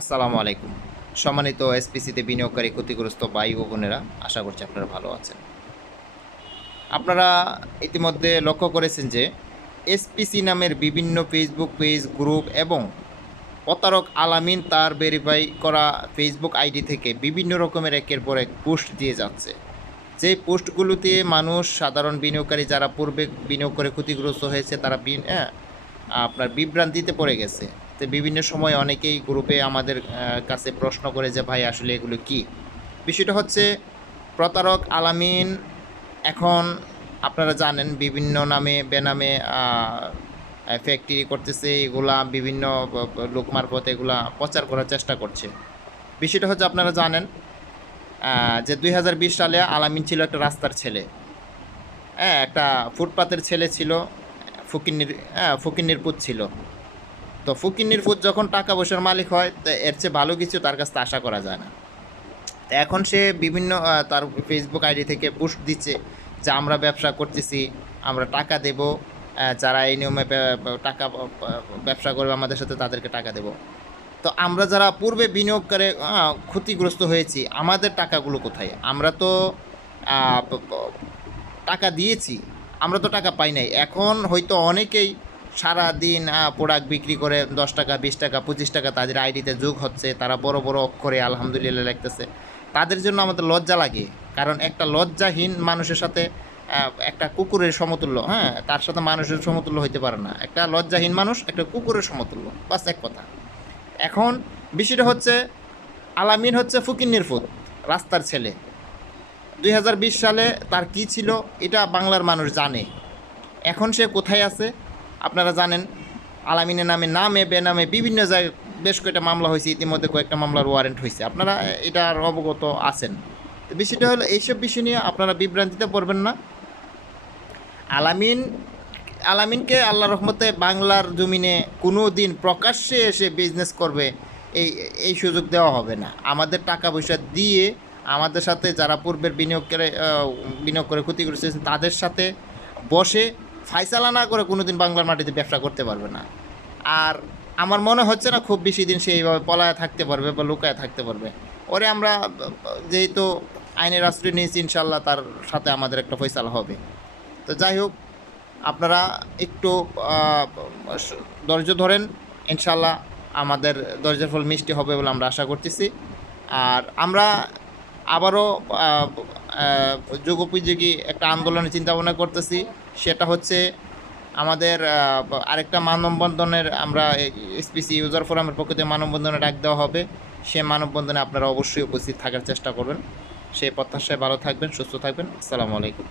আসসালামু আলাইকুম। সম্মানিত এসপিসিতে বিনিয়োগকারী ক্ষতিগ্রস্ত ভাই ও বোনেরা, আশা করছি আপনারা ভালো আছেন। আপনারা ইতিমধ্যে লক্ষ্য করেছেন যে এসপিসি নামের বিভিন্ন ফেসবুক পেজ, গ্রুপ এবং প্রতারক আলামিন তার ভেরিফাই করা ফেসবুক আইডি থেকে বিভিন্ন রকমের একের পর এক পোস্ট দিয়ে যাচ্ছে। যেই পোস্টগুলোতে মানুষ, সাধারণ বিনিয়োগকারী যারা পূর্বে বিনিয়োগ করে ক্ষতিগ্রস্ত হয়েছে তারা আপনার বিভ্রান্তিতে পড়ে গেছে। তো বিভিন্ন সময় অনেকেই গ্রুপে আমাদের কাছে প্রশ্ন করে যে ভাই আসলে এগুলো কি? বিষয়টা হচ্ছে প্রতারক আলামিন এখন আপনারা জানেন বিভিন্ন নামে বেনামে ফ্যাক্টরি করতেছে, এগুলা বিভিন্ন লোক মারফত এগুলা প্রচার করার চেষ্টা করছে। বিষয়টা হচ্ছে আপনারা জানেন যে ২০২০ সালে আলামিন ছিল একটা রাস্তার ছেলে। হ্যাঁ, একটা ফুটপাতের ছেলে ছিল, ফকিন্নির পুত ছিল। তো ফকিন্নির পুত যখন টাকা পয়সার মালিক হয়, তো এর চেয়ে ভালো কিছু তার কাছ থেকে আশা করা যায় না। তো এখন সে বিভিন্ন তার ফেসবুক আইডি থেকে পোস্ট দিচ্ছে যে আমরা ব্যবসা করতেছি, আমরা টাকা দেব, যারা এই নিয়মে টাকা ব্যবসা করবে আমাদের সাথে তাদেরকে টাকা দেব। তো আমরা যারা পূর্বে বিনিয়োগ করে ক্ষতিগ্রস্ত হয়েছি, আমাদের টাকাগুলো কোথায়? আমরা তো টাকা দিয়েছি, আমরা তো টাকা পাই নাই। এখন হয়তো অনেকেই সারাদিন প্রোডাক্ট বিক্রি করে ১০ টাকা, ২০ টাকা, ২৫ টাকা তাদের আইডিতে যোগ হচ্ছে, তারা বড় বড় অক্ষরে আলহামদুলিল্লাহ লিখতেছে। তাদের জন্য আমাদের লজ্জা লাগে, কারণ একটা লজ্জাহীন মানুষের সাথে একটা কুকুরের সমতুল্য, হ্যাঁ, তার সাথে মানুষের সমতুল্য হইতে পারে না। একটা লজ্জাহীন মানুষ একটা কুকুরের সমতুল্য, বাস এক কথা। এখন বিষয়টা হচ্ছে আলামিন হচ্ছে ফকিন্নির পুত, রাস্তার ছেলে। ২০২০ সালে তার কি ছিল এটা বাংলার মানুষ জানে। এখন সে কোথায় আছে আপনারা জানেন। আলামিনের নামে বেনামে বিভিন্ন জায়গায় বেশ কয়েকটা মামলা হয়েছে, ইতিমধ্যে কয়েকটা মামলার ওয়ারেন্ট হয়েছে, আপনারা এটার অবগত আছেন। তো বিষয়টা হলো এইসব বিষয় নিয়ে আপনারা বিভ্রান্তিতে পড়বেন না। আলামিন আলামিনকে আল্লাহ রহমতে বাংলার জমিনে কোনো দিন প্রকাশ্যে এসে বিজনেস করবে এই এই সুযোগ দেওয়া হবে না। আমাদের টাকা পয়সা দিয়ে আমাদের সাথে যারা পূর্বের বিনিয়োগ করে ক্ষতিগ্রস্ত হয়েছেন তাদের সাথে বসে ফায়সালা না করে কোনো দিন বাংলার মাটিতে ব্যবসা করতে পারবে না। আর আমার মনে হচ্ছে না খুব বেশি দিন সে এইভাবে পলায় থাকতে পারবে বা লুকায় থাকতে পারবে। ওরে আমরা যেহেতু আইনের আশ্রয় নিয়েছি, ইনশাল্লাহ তার সাথে আমাদের একটা ফয়সালা হবে। তো যাই হোক, আপনারা একটু ধৈর্য ধরেন, ইনশাল্লাহ আমাদের ধৈর্যের ফল মিষ্টি হবে বলে আমরা আশা করতেছি। আর আমরা আবারও যুগোপযোগী একটা আন্দোলনের চিন্তাভাবনা করতেছি, সেটা হচ্ছে আমাদের আরেকটা মানববন্ধনের আমরা এসপিসি ইউজার ফোরামের পক্ষ থেকে মানববন্ধনে ডাক দেওয়া হবে। সে মানববন্ধনে আপনারা অবশ্যই উপস্থিত থাকার চেষ্টা করবেন। সেই প্রত্যাশায় ভালো থাকবেন, সুস্থ থাকবেন। আসসালামু আলাইকুম।